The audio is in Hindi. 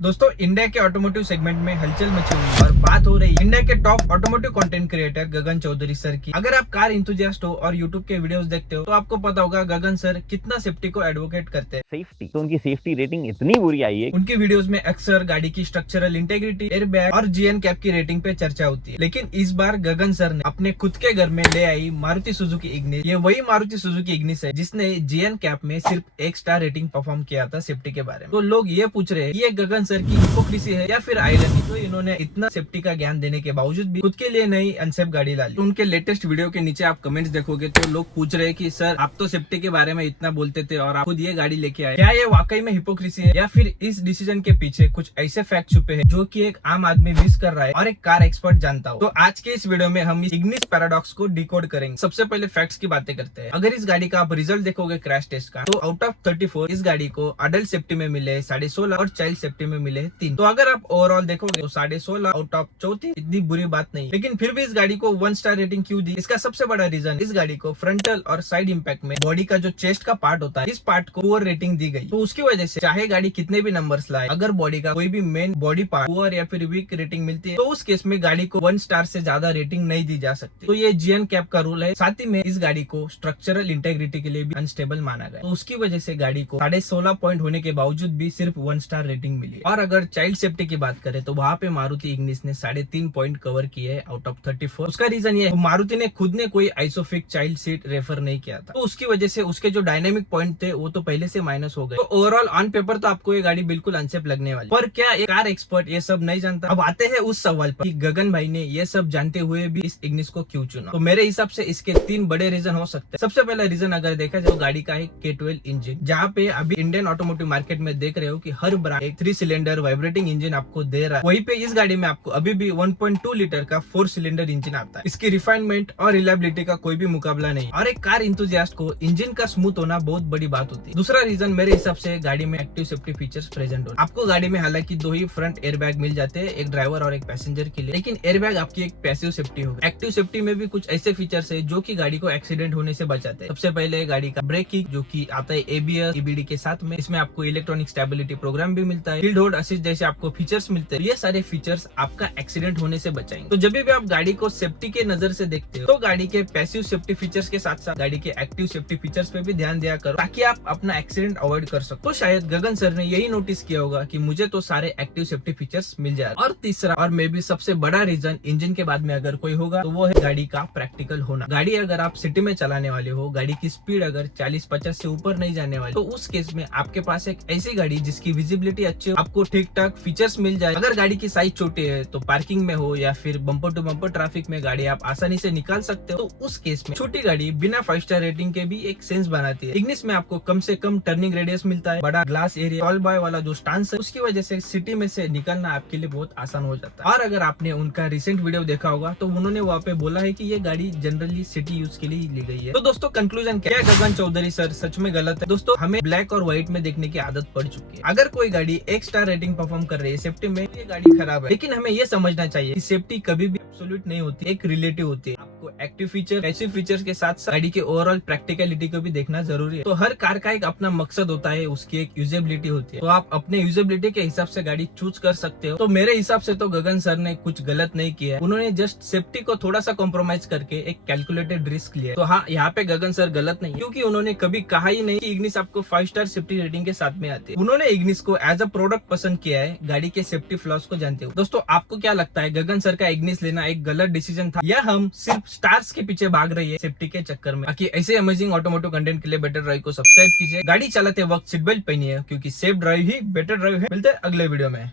दोस्तों इंडिया के ऑटोमोटिव सेगमेंट में हलचल मची हुई है और बात हो रही है इंडिया के टॉप ऑटोमोटिव कंटेंट क्रिएटर गगन चौधरी सर की। अगर आप कार इंथुजियास्ट हो और यूट्यूब के वीडियोस देखते हो तो आपको पता होगा गगन सर कितना सेफ्टी को एडवोकेट करते हैं। सेफ्टी तो उनकी सेफ्टी रेटिंग इतनी बुरी आई है। उनकी वीडियोस में अक्सर गाड़ी की स्ट्रक्चरल इंटेग्रिटी, एयरबैग और जीएन कैप की रेटिंग पे चर्चा होती है। लेकिन इस बार गगन सर ने अपने खुद के घर में ले आई मारुति सुजुकी इग्निस। ये वही मारुति सुजुकी इग्निस है जिसने जीएन कैप में सिर्फ 1 स्टार रेटिंग परफॉर्म किया था सेफ्टी के बारे में। तो लोग ये पूछ रहे हैं ये गगन सर की हिपोक्रेसी है या फिर आयरनी। तो इन्होंने इतना सेफ्टी का ज्ञान देने के बावजूद भी खुद के लिए नई अनसेफ गाड़ी डाली। तो उनके लेटेस्ट वीडियो के नीचे आप कमेंट्स देखोगे तो लोग पूछ रहे हैं कि सर आप तो सेफ्टी के बारे में इतना बोलते थे और आप खुद ये गाड़ी लेके आए, क्या ये वाकई में हिपोक्रेसी है या फिर इस डिसीजन के पीछे कुछ ऐसे फैक्ट छुपे हैं जो कि एक आम आदमी मिस कर रहा है और एक कार एक्सपर्ट जानता हो। तो आज के इस वीडियो में हम इस इग्निस पैराडॉक्स को डिकोड करेंगे। सबसे पहले फैक्ट्स की बातें करते हैं। अगर इस गाड़ी का आप रिजल्ट देखोगे क्रैश टेस्ट का तो आउट ऑफ 34 इस गाड़ी को अडल्ट सेफ्टी में मिले 16.5 और चाइल्ड सेफ्टी में मिले 3। तो अगर आप ओवरऑल देखोगे तो 16.5 आउट ऑफ 34 इतनी बुरी बात नहीं। लेकिन फिर भी इस गाड़ी को 1 स्टार रेटिंग क्यों दी? इसका सबसे बड़ा रीजन इस गाड़ी को फ्रंटल और साइड इंपैक्ट में बॉडी का जो चेस्ट का पार्ट होता है इस पार्ट को पुअर रेटिंग दी गई। तो उसकी वजह से चाहे गाड़ी कितने भी नंबर्स लाए, अगर बॉडी का कोई भी मेन बॉडी पार्ट पुअर या फिर वीक रेटिंग मिलती है तो उस केस में गाड़ी को 1 स्टार से ज्यादा रेटिंग नहीं दी जा सकती। तो ये जीएन कैप का रूल है। साथ ही में इस गाड़ी को स्ट्रक्चरल इंटेग्रिटी के लिए भी अनस्टेबल माना गया। तो उसकी वजह से गाड़ी को 16.5 पॉइंट होने के बावजूद भी सिर्फ 1 स्टार रेटिंग मिली। और अगर चाइल्ड सेफ्टी की बात करें तो वहाँ पे मारुति इग्निस ने 3.5 पॉइंट कवर किए हैं आउट ऑफ 34। उसका रीजन ये मारुति ने खुद ने कोई आइसोफिक चाइल्ड सीट रेफर नहीं किया था। तो उसकी वजह से उसके जो डायनेमिक पॉइंट थे वो तो पहले से माइनस हो गए। तो ओवरऑल ऑन पेपर तो आपको ये गाड़ी बिल्कुल अनसेफ लगने वाली। पर क्या एक कार एक्सपर्ट ये सब नहीं जानता? अब आते हैं उस सवाल पर कि गगन भाई ने ये सब जानते हुए भी इस इग्निस को क्यों चुना। तो मेरे हिसाब से इसके 3 बड़े रीजन हो सकते हैं। सबसे पहला रीजन अगर देखा जाए तो गाड़ी का है K12 इंजन। जहाँ पे अभी इंडियन ऑटोमोटिव मार्केट में देख रहे हो कि हर ब्रांड एक 3 सिलेंडर वाइब्रेटिंग इंजन आपको दे रहा है। वहीं पे इस गाड़ी में आपको अभी भी 1.2 लीटर का 4 सिलेंडर इंजन आता है। इसकी रिफाइनमेंट और रिलायबिलिटी का कोई भी मुकाबला नहीं और एक कार इंथुजियास्ट को इंजन का स्मूथ होना बहुत बड़ी बात होती है। दूसरा रीजन मेरे हिसाब से गाड़ी में एक्टिव सेफ्टी फीचर्स प्रेजेंट हो। आपको गाड़ी में हालांकि 2 ही फ्रंट एयरबैग मिल जाते हैं, एक ड्राइवर और एक पैसेंजर के लिए। लेकिन एयरबैग आपकी एक पैसिव सेफ्टी होगी। एक्टिव सेफ्टी में भी कुछ ऐसे फीचर्स है जो कि गाड़ी को एक्सीडेंट होने से बचाते हैं। सबसे पहले गाड़ी का ब्रेकिंग जो कि आता है ABS EBD के साथ में। इसमें आपको इलेक्ट्रॉनिक स्टेबिलिटी प्रोग्राम भी मिलता है, हिल होल्ड असिस्ट जैसे आपको फीचर्स मिलते हैं। ये सारे फीचर्स आपका एक्सीडेंट होने से बचाएंगे। तो जब भी आप गाड़ी को सेफ्टी के नजर से देखते हो तो गाड़ी के पैसिव सेफ्टी फीचर्स के साथ साथ गाड़ी के एक्टिव सेफ्टी फीचर्स पे भी ध्यान दिया करो ताकि आप अपना एक्सीडेंट अवॉइड कर सको। तो शायद गगन सर ने यही नोटिस किया होगा कि मुझे तो सारे एक्टिव सेफ्टी फीचर्स मिल जाए। और तीसरा और मे भी सबसे बड़ा रीजन इंजन के बाद में अगर कोई होगा तो वो है गाड़ी का प्रैक्टिकल होना। गाड़ी अगर आप सिटी में चलाने वाले हो, गाड़ी की स्पीड अगर 40-50 से ऊपर नहीं जाने वाली तो उस केस में आपके पास एक ऐसी गाड़ी जिसकी विजिबिलिटी अच्छी हो, आपको ठीक ठाक फीचर्स मिल जाए। अगर गाड़ी की साइज छोटी है तो पार्किंग में हो या फिर बम्पर टू बम्पर ट्रैफिक में गाड़ी आप आसानी से निकाल सकते हो। तो उस केस में छोटी गाड़ी बिना 5 स्टार रेटिंग के भी एक सेंस बनाती है। इग्निस में आपको कम से कम टर्निंग रेडियस मिलता है, बड़ा ग्लास एरिया, टॉल बॉय वाला जो स्टांस है उसकी वजह से सिटी में से निकलना आपके लिए बहुत आसान हो जाता है। और अगर आपने उनका रिसेंट वीडियो देखा होगा तो उन्होंने वहाँ पे बोला है कि ये गाड़ी जनरली सिटी यूज के लिए ली गई है। तो दोस्तों कंक्लूजन क्या है? गगन चौधरी सर सच में गलत है। दोस्तों हमें ब्लैक और व्हाइट में देखने की आदत पड़ चुकी है। अगर कोई गाड़ी 1 स्टार रेटिंग परफॉर्म कर रही है सेफ्टी में तो ये गाड़ी खराब है। लेकिन हमें ये समझना चाहिए कि सेफ्टी कभी भी एब्सोल्यूट नहीं होती, एक रिलेटिव होती है। आपको एक्टिव फीचर पैसिव फीचर्स के साथ साथ गाड़ी के ओवरऑल प्रैक्टिकलिटी को भी देखना जरूरी है। तो हर कार का एक अपना मकसद होता है, उसकी एक यूजेबिलिटी होती है। तो आप अपने यूजेबिलिटी के हिसाब से गाड़ी चूज कर सकते हो। तो मेरे हिसाब से तो गगन सर ने कुछ गलत नहीं किया है। उन्होंने जस्ट सेफ्टी को थोड़ा सा कॉम्प्रोमाइज करके एक कैलकुलेटेड रिस्क लिया। तो हाँ, यहाँ पे गगन सर गलत नहीं क्योंकि उन्होंने कभी कहा ही नहीं कि इग्निस आपको 5 स्टार सेफ्टी रेटिंग के साथ में आती है। उन्होंने इग्निस को एज अ प्रोडक्ट पसंद किया है गाड़ी के सेफ्टी फ्लॉज को जानते हो। दोस्तों आपको क्या लगता है गगन सर का इग्निस लेना एक गलत डिसीजन था या हम सिर्फ स्टार्स के पीछे भाग रही है सेफ्टी के चक्कर में? बाकी ऐसे अमेजिंग ऑटोमोटिव कंटेंट के लिए बेटर ड्राइव को सब्सक्राइब कीजिए। गाड़ी चलाते वक्त सीट बेल्ट पहनिए क्योंकि सेफ ड्राइव ही बेटर ड्राइव है। मिलते हैं अगले वीडियो में।